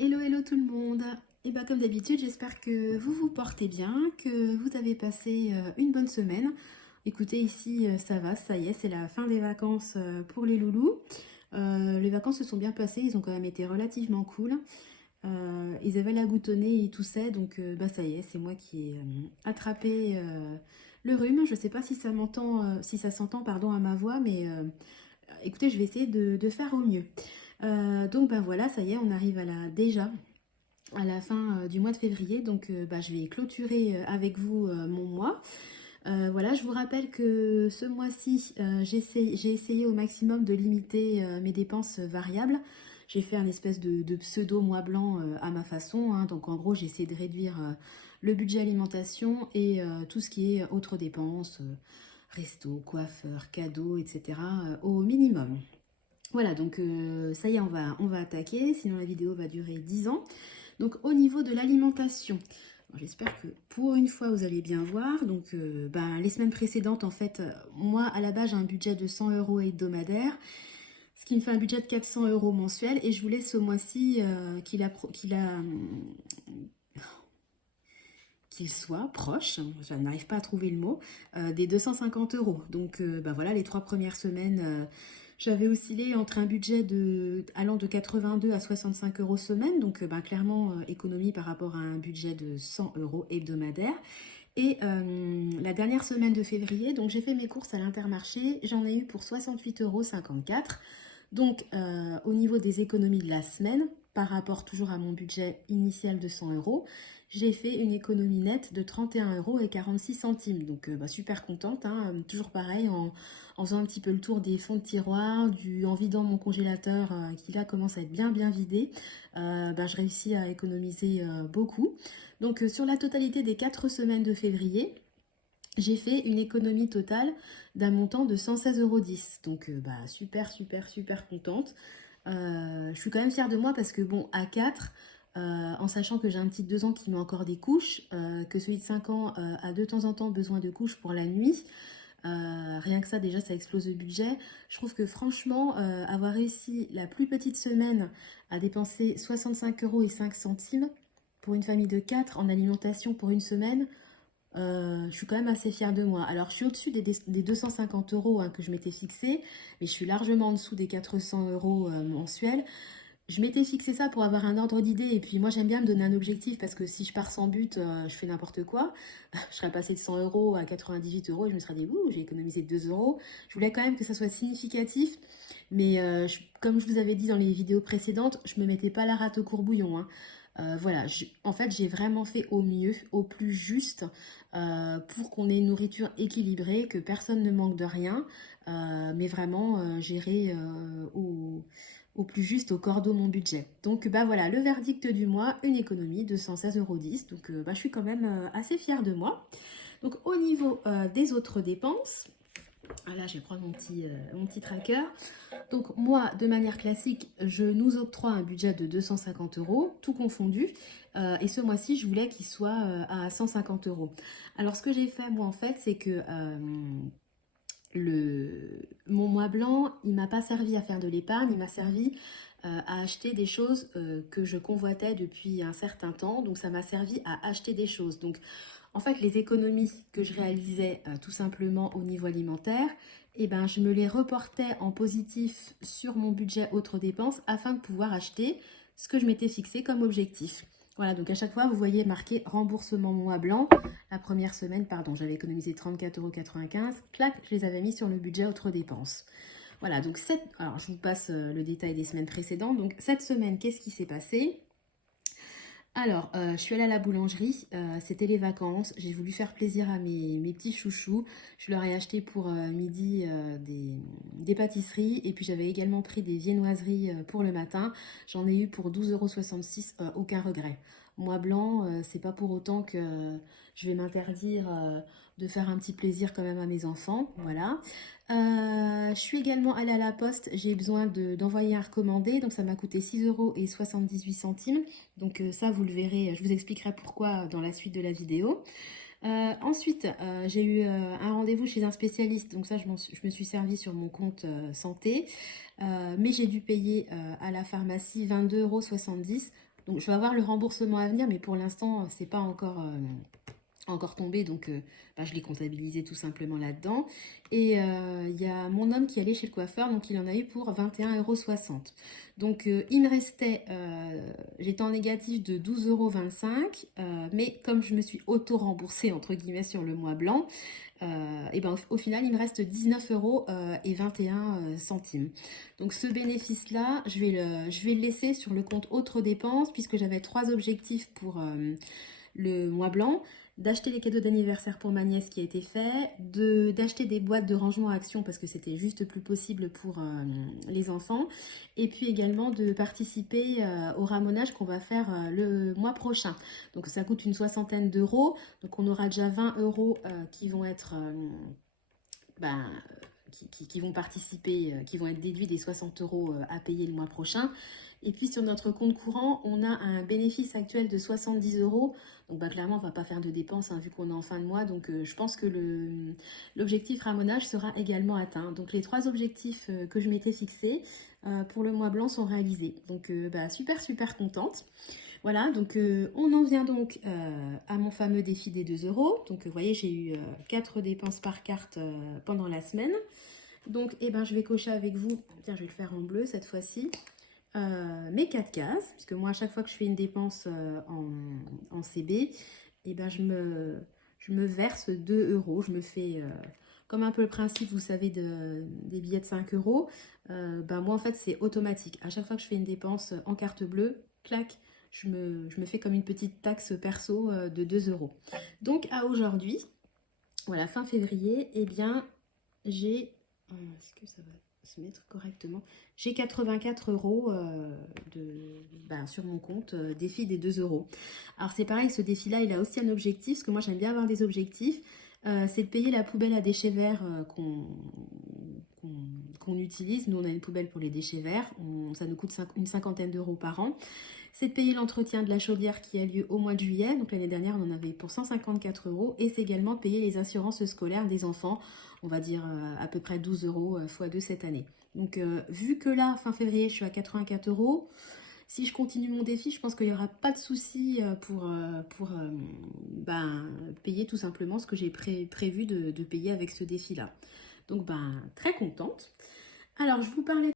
Hello, hello tout le monde. Et bien comme d'habitude, j'espère que vous vous portez bien, que vous avez passé une bonne semaine. Écoutez, ici ça va, ça y est, c'est la fin des vacances pour les loulous. Les vacances se sont bien passées, ils ont quand même été relativement cool. Ils avaient la goutonnée et tout ça, donc bah ça y est, c'est moi qui ai attrapé le rhume. Je sais pas si ça m'entend, si ça s'entend pardon à ma voix, mais écoutez, je vais essayer de faire au mieux. Donc ben voilà, ça y est, on arrive déjà à la fin du mois de février. Donc bah, je vais clôturer avec vous mon mois. Voilà, je vous rappelle que ce mois-ci, j'ai essayé au maximum de limiter mes dépenses variables. J'ai fait un espèce de pseudo mois blanc à ma façon, hein. Donc en gros, j'ai essayé de réduire le budget alimentation et tout ce qui est autres dépenses, resto, coiffeur, cadeaux, etc. Au minimum. Voilà, donc ça y est, on va attaquer, sinon la vidéo va durer 10 ans. Donc au niveau de l'alimentation, j'espère que pour une fois vous allez bien voir. Donc ben, les semaines précédentes, en fait, moi à la base j'ai un budget de 100 euros hebdomadaire, ce qui me fait un budget de 400 euros mensuel. Et je voulais ce mois-ci qu'il soit proche, je n'arrive pas à trouver le mot, des 250 euros. Donc ben voilà, les 3 premières semaines, j'avais oscillé entre un budget allant de 82 à 65 euros semaine, donc ben, clairement économie par rapport à un budget de 100 euros hebdomadaire. Et la dernière semaine de février, donc j'ai fait mes courses à l'Intermarché, j'en ai eu pour 68,54 €. Donc au niveau des économies de la semaine, par rapport toujours à mon budget initial de 100 euros, j'ai fait une économie nette de 31,46 €. Donc bah, super contente, hein. Toujours pareil, en faisant un petit peu le tour des fonds de tiroir, en vidant mon congélateur qui là commence à être bien bien vidé, bah, je réussis à économiser beaucoup. Donc sur la totalité des 4 semaines de février, j'ai fait une économie totale d'un montant de 116,10 €. Donc bah, super super super contente. Je suis quand même fière de moi parce que bon, à 4, en sachant que j'ai un petit de 2 ans qui met encore des couches, que celui de 5 ans a de temps en temps besoin de couches pour la nuit, rien que ça déjà ça explose le budget. Je trouve que franchement avoir réussi la plus petite semaine à dépenser 65,05 € pour une famille de 4 en alimentation pour une semaine, je suis quand même assez fière de moi. Alors, je suis au-dessus des 250 euros hein, que je m'étais fixé, mais je suis largement en dessous des 400 euros mensuels. Je m'étais fixé ça pour avoir un ordre d'idée, et puis moi j'aime bien me donner un objectif parce que si je pars sans but, je fais n'importe quoi. Je serais passé de 100 euros à 98 euros et je me serais dit, ouh, j'ai économisé 2 euros. Je voulais quand même que ça soit significatif, mais comme je vous avais dit dans les vidéos précédentes, je me mettais pas la rate au courbouillon, hein. Voilà, en fait, j'ai vraiment fait au mieux, au plus juste, pour qu'on ait une nourriture équilibrée, que personne ne manque de rien, mais vraiment gérer au plus juste, au cordeau mon budget. Donc bah voilà, le verdict du mois, une économie de 116,10 €. Donc bah, je suis quand même assez fière de moi. Donc au niveau des autres dépenses, ah là je vais prendre mon petit tracker. Donc moi, de manière classique, je nous octroie un budget de 250 euros, tout confondu. Et ce mois-ci, je voulais qu'il soit à 150 euros. Alors ce que j'ai fait, moi, en fait, c'est que mon mois blanc, il m'a pas servi à faire de l'épargne, il m'a servi à acheter des choses que je convoitais depuis un certain temps. Donc ça m'a servi à acheter des choses. Donc en fait, les économies que je réalisais tout simplement au niveau alimentaire, eh ben, je me les reportais en positif sur mon budget autres dépenses afin de pouvoir acheter ce que je m'étais fixé comme objectif. Voilà, donc à chaque fois, vous voyez marqué remboursement mois blanc. La première semaine, pardon, j'avais économisé 34,95 €. Clac, je les avais mis sur le budget autres dépenses. Voilà, donc alors je vous passe le détail des semaines précédentes. Donc cette semaine, qu'est-ce qui s'est passé? Alors, je suis allée à la boulangerie, c'était les vacances, j'ai voulu faire plaisir à mes petits chouchous. Je leur ai acheté pour midi des pâtisseries et puis j'avais également pris des viennoiseries pour le matin. J'en ai eu pour 12,66 €, aucun regret. Mois blanc, c'est pas pour autant que je vais m'interdire de faire un petit plaisir quand même à mes enfants, voilà. Je suis également allée à la poste, j'ai besoin d'envoyer un recommandé, donc ça m'a coûté 6,78 €. Donc ça, vous le verrez, je vous expliquerai pourquoi dans la suite de la vidéo. Ensuite, j'ai eu un rendez-vous chez un spécialiste, donc ça, je me suis servie sur mon compte santé. Mais j'ai dû payer à la pharmacie 22,70 €. Donc je vais avoir le remboursement à venir, mais pour l'instant, c'est pas encore tombé, donc bah, je l'ai comptabilisé tout simplement là-dedans. Et il y a mon homme qui allait chez le coiffeur, donc il en a eu pour 21,60 €. Donc il me restait, j'étais en négatif de 12,25 €, mais comme je me suis auto-remboursée entre guillemets sur le mois blanc, et ben au final il me reste 19,21 €. Donc ce bénéfice-là, je vais le laisser sur le compte autres dépenses, puisque j'avais 3 objectifs pour le mois blanc, d'acheter les cadeaux d'anniversaire pour ma nièce qui a été fait, d'acheter des boîtes de rangement Action parce que c'était juste plus possible pour les enfants, et puis également de participer au ramonage qu'on va faire le mois prochain. Donc ça coûte une soixantaine d'euros, donc on aura déjà 20 € qui vont être... ben, qui vont participer, qui vont être déduits des 60 € à payer le mois prochain. Et puis sur notre compte courant, on a un bénéfice actuel de 70 €. Donc bah, clairement, on ne va pas faire de dépenses vu qu'on est en fin de mois. Donc je pense que l'objectif ramonage sera également atteint. Donc les 3 objectifs que je m'étais fixés pour le mois blanc sont réalisés. Donc bah, super contente. Voilà, donc on en vient donc à mon fameux défi des 2 €. Donc vous voyez, j'ai eu 4 dépenses par carte pendant la semaine. Donc eh ben, je vais cocher avec vous, tiens je vais le faire en bleu cette fois-ci, mes 4 cases. Puisque moi à chaque fois que je fais une dépense en CB, eh ben, je me verse 2 €. Je me fais... comme un peu le principe, vous savez, des billets de 5 €, ben moi en fait c'est automatique. À chaque fois que je fais une dépense en carte bleue, clac, je me fais comme une petite taxe perso de 2 €. Donc à aujourd'hui, voilà, fin février, eh bien j'ai... est-ce que ça va se mettre correctement? J'ai 84 € sur mon compte, défi des 2 €. Alors c'est pareil, ce défi-là, il a aussi un objectif, parce que moi j'aime bien avoir des objectifs. C'est de payer la poubelle à déchets verts qu'on utilise. Nous, on a une poubelle pour les déchets verts. Ça nous coûte une cinquantaine d'euros par an. C'est de payer l'entretien de la chaudière qui a lieu au mois de juillet. Donc l'année dernière, on en avait pour 154 €. Et c'est également de payer les assurances scolaires des enfants. On va dire à peu près 12 € x 2 cette année. Donc vu que là, fin février, je suis à 84 €. Si je continue mon défi, je pense qu'il n'y aura pas de souci pour payer tout simplement ce que j'ai prévu de payer avec ce défi-là. Donc, très contente. Alors, je vous parlais